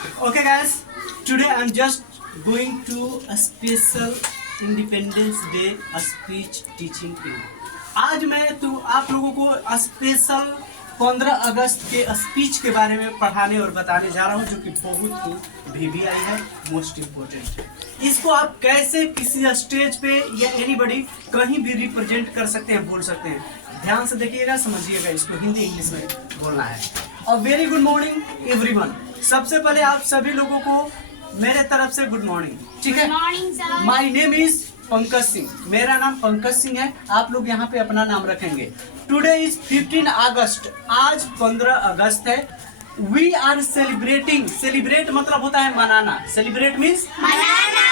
Okay guys, today I'm just going to a special Independence Day speech teaching you. आज मैं आप लोगों को स्पेशल 15 अगस्त के स्पीच के बारे में पढ़ाने और बताने जा रहा हूं, जो कि बहुत ही VVI है, मोस्ट इम्पोर्टेंट है। इसको आप कैसे किसी स्टेज पे या एनीबॉडी कहीं भी रिप्रेजेंट कर सकते हैं, बोल सकते हैं। ध्यान से देखिएगा, समझिएगा, इसको हिंदी इंग्लिश में बोलना है। और वेरी गुड मॉर्निंग एवरीवन। सबसे पहले आप सभी लोगों को मेरे तरफ से गुड मॉर्निंग, ठीक है। My name is Pankaj Singh, मेरा नाम पंकज सिंह है। आप लोग यहाँ पे अपना नाम रखेंगे। टुडे इज 15 अगस्त, आज 15 अगस्त है। वी आर सेलिब्रेटिंग, सेलिब्रेट मतलब होता है मनाना, सेलिब्रेट मीन्स मनाना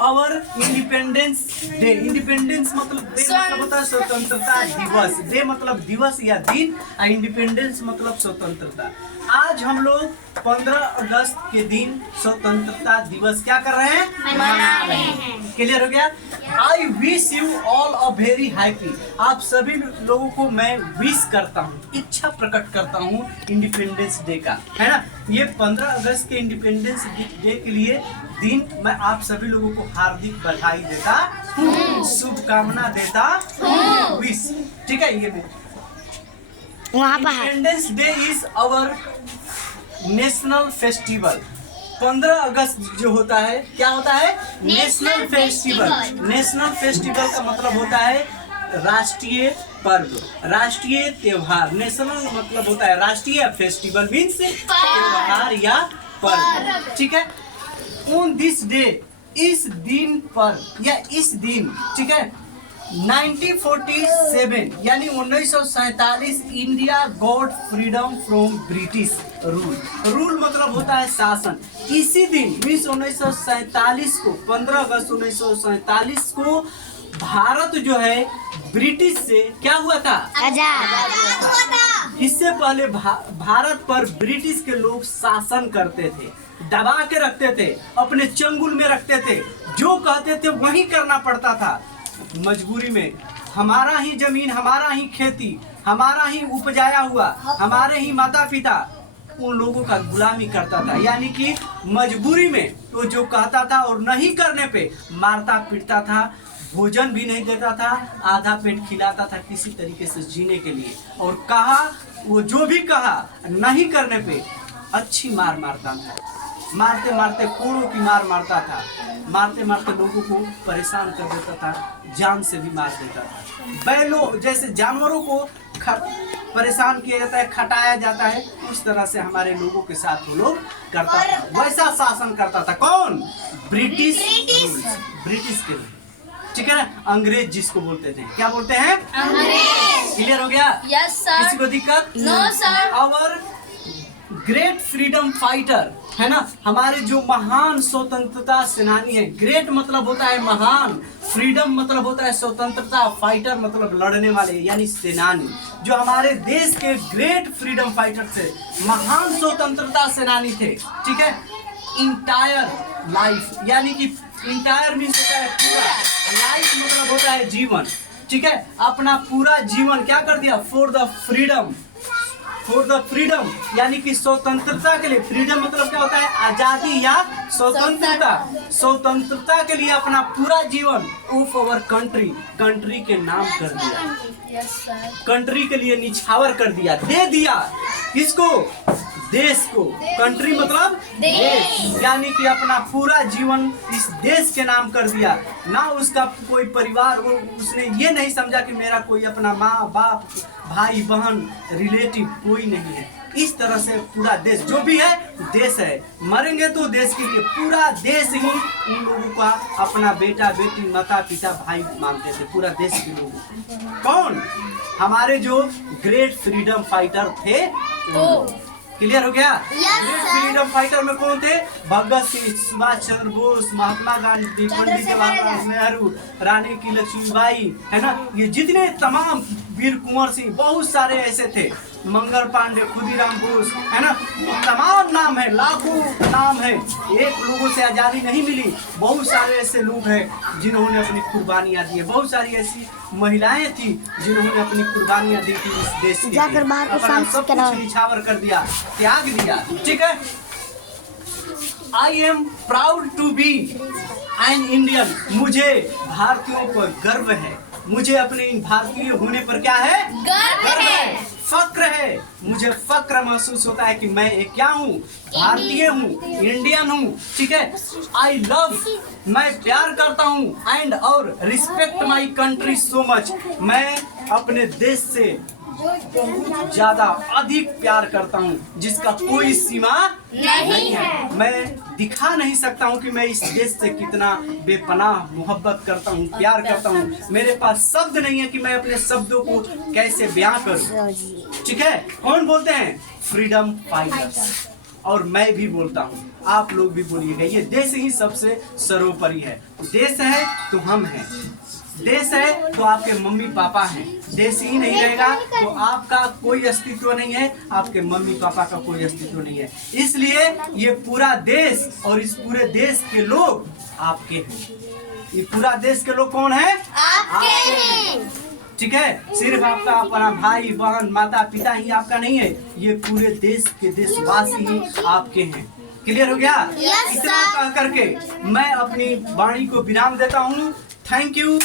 आवर इंडिपेंडेंस डे। इंडिपेंडेंस मतलब होता है स्वतंत्रता दिवस। डे मतलब दिवस या दिन, और इंडिपेंडेंस मतलब स्वतंत्रता। आज हम लोग 15 अगस्त के दिन स्वतंत्रता दिवस क्या कर रहे हैं, मना रहे हैं। क्लियर हो गया। I wish you all a very happy. आप सभी लोगों को मैं विश करता हूँ, इच्छा प्रकट करता हूँ इंडिपेंडेंस डे का, है ना। ये 15 अगस्त के इंडिपेंडेंस डे के लिए दिन मैं आप सभी लोगों को हार्दिक बधाई देता हूँ, शुभकामना देता हूँ, विश, ठीक है। ये independence day is our national festival. 15 अगस्त जो होता है, क्या होता है, नेशनल फेस्टिवल। नेशनल फेस्टिवल का मतलब होता है राष्ट्रीय पर्व, राष्ट्रीय त्योहार। नेशनल मतलब होता है राष्ट्रीय, फेस्टिवल मीन्स त्योहार या पर्व, ठीक है। ऑन दिस डे, इस दिन पर या इस दिन, ठीक है, 1947 यानी 1947 India got freedom from British rule. Rule मतलब होता है शासन। इसी दिन मीन्स 1947 को, 15 अगस्त 1947 को भारत जो है ब्रिटिश से क्या हुआ था, आजाद हुआ था। इससे पहले भारत पर ब्रिटिश के लोग शासन करते थे, दबा के रखते थे, अपने चंगुल में रखते थे। जो कहते थे वही करना पड़ता था। मजबूरी में हमारा ही जमीन, हमारा ही खेती, हमारा ही उपजाया हुआ, हमारे ही माता पिता उन लोगों का गुलामी करता था। यानी कि मजबूरी में वो जो कहता था और नहीं करने पे मारता पीटता था, भोजन भी नहीं देता था, आधा पेट खिलाता था किसी तरीके से जीने के लिए। और कहा, वो जो भी कहा नहीं करने पे अच्छी मार मारता था। मारते मारते कोड़ों की मार मारता था, मारते मारते लोगों को परेशान कर देता था, जान से भी मार देता था। बैलों जैसे जानवरों को परेशान किया जाता है, खटाया जाता है, उस तरह से हमारे लोगों के साथ वो लोग करता था। वैसा शासन करता था कौन, ब्रिटिश रूल्स, ब्रिटिश के लोग, ठीक है ना। अंग्रेज जिसको बोलते थे, क्या बोलते हैं, अंग्रेज। क्लियर हो गया? Yes sir. किसी को दिक्कत? No sir. Our great freedom fighter, है ना, हमारे जो महान स्वतंत्रता सेनानी है। ग्रेट मतलब होता है महान, फ्रीडम मतलब होता है स्वतंत्रता, फाइटर मतलब लड़ने वाले यानी सेनानी। जो हमारे देश के ग्रेट फ्रीडम फाइटर थे, महान स्वतंत्रता सेनानी थे, ठीक है। इंटायर लाइफ, यानी कि इंटायर मीन्स होता है पूरा, लाइफ मतलब होता है जीवन, ठीक है। अपना पूरा जीवन क्या कर दिया, for the freedom, for the freedom यानी कि स्वतंत्रता के लिए। फ्रीडम मतलब क्या होता है, आजादी या स्वतंत्रता। स्वतंत्रता के लिए अपना पूरा जीवन ऑफ अवर कंट्री, कंट्री के नाम कर दिया। Yes sir. कंट्री के लिए निछावर कर दिया, दे दिया। किसको, देश को। कंट्री मतलब देश, यानी कि अपना पूरा जीवन इस देश के नाम कर दिया। ना उसका कोई परिवार, वो उसने ये नहीं समझा कि मेरा कोई अपना माँ बाप भाई बहन रिलेटिव कोई नहीं है। इस तरह से पूरा देश जो भी है देश है, मरेंगे तो देश के लिए। पूरा देश ही उन लोगों का अपना बेटा बेटी माता पिता भाई मानते थे, पूरा देश के लोग। कौन, हमारे जो ग्रेट फ्रीडम फाइटर थे। क्लियर हो गया? ग्रेट फ्रीडम फाइटर में कौन थे, भगत सिंह, सुभाष चंद्र बोस, महात्मा गांधी, पंडित जवाहरलाल नेहरू, रानी की लक्ष्मीबाई, है ना। ये जितने तमाम, वीर कुंवर सिंह, बहुत सारे ऐसे थे, मंगल पांडे, खुदीराम बोस, है ना। तमाम नाम है, लाखों नाम है। एक लोगों से आज़ादी नहीं मिली, बहुत सारे ऐसे लोग हैं जिन्होंने अपनी कुर्बानियाँ दी है। बहुत सारी ऐसी महिलाएं थी जिन्होंने अपनी कुर्बानियाँ दी थी इस देश के लिए, अपना सब कुछ निछावर कर दिया, त्याग दिया, ठीक है। I am proud to be an Indian. मुझे भारतीयों पर गर्व है। मुझे अपने इन भारतीय होने पर क्या है? गर्व है। फक्र है। मुझे फक्र महसूस होता है कि मैं एक क्या हूँ? भारतीय हूँ, इंडियन हूँ। ठीक है। आई लव, मैं प्यार करता हूँ। एंड और respect my country so much, मैं अपने देश से बहुत ज्यादा अधिक प्यार करता हूँ जिसका कोई सीमा नहीं है। मैं दिखा नहीं सकता हूँ कि मैं इस देश से कितना बेपनाह मोहब्बत करता हूँ, प्यार करता हूँ। मेरे पास शब्द नहीं है कि मैं अपने शब्दों को कैसे बयां करूँ। ठीक है। कौन बोलते हैं? Freedom fighters. और मैं भी बोलता हूँ, आप लोग भी बोलिएगा। ये देश ही सबसे सर्वोपरि है। देश है तो हम हैं, देश है तो आपके मम्मी पापा हैं। देश ही नहीं रहेगा तो आपका कोई अस्तित्व नहीं है, आपके मम्मी पापा का कोई अस्तित्व नहीं है। इसलिए ये पूरा देश और इस पूरे देश के लोग आपके हैं। ये पूरा देश के लोग कौन है? आपके हैं। ठीक है। सिर्फ आपका अपना भाई बहन माता पिता ही आपका नहीं है, ये पूरे देश के देशवासी ही आपके हैं। क्लियर हो गया? Yes, इतना कह करके मैं अपनी वाणी को विराम देता हूँ। Thank you.